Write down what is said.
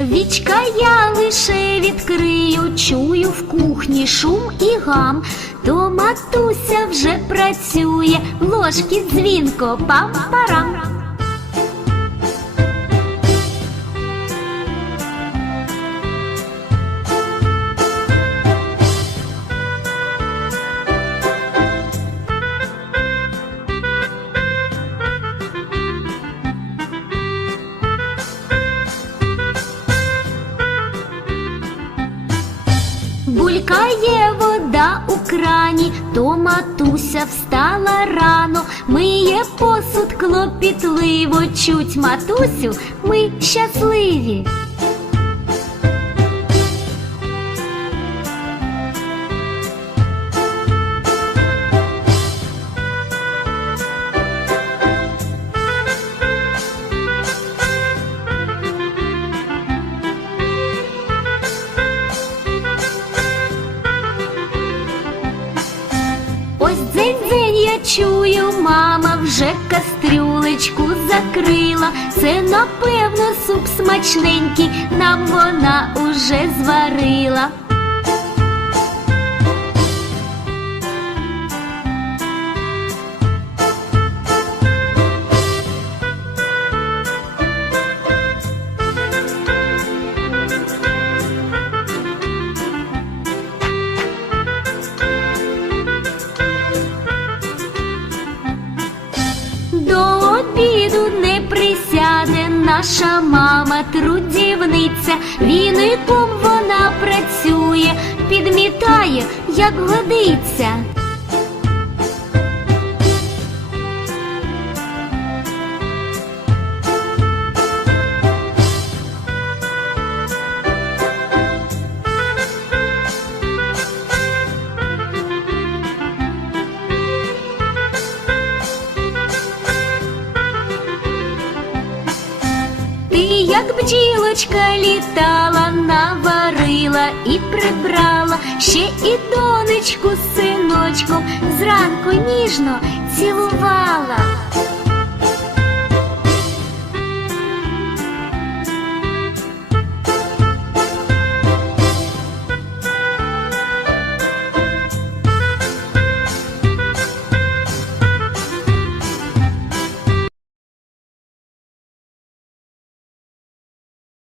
Вічка я лише відкрию, чую в кухні шум і гам, то матуся вже працює, ложки дзвінко пам-парам. Булькає вода у крані, то матуся встала рано, миє посуд клопітливо, чуть матусю, ми щасливі. Чую, мама вже кастрюлечку закрила. Це напевно суп смачненький, нам вона уже зварила. Наша мама трудівниця, віником вона працює, підмітає, як годиться. Як бджілочка, літала, наварила і прибрала, ще і донечку з синочком зранку ніжно цілувала.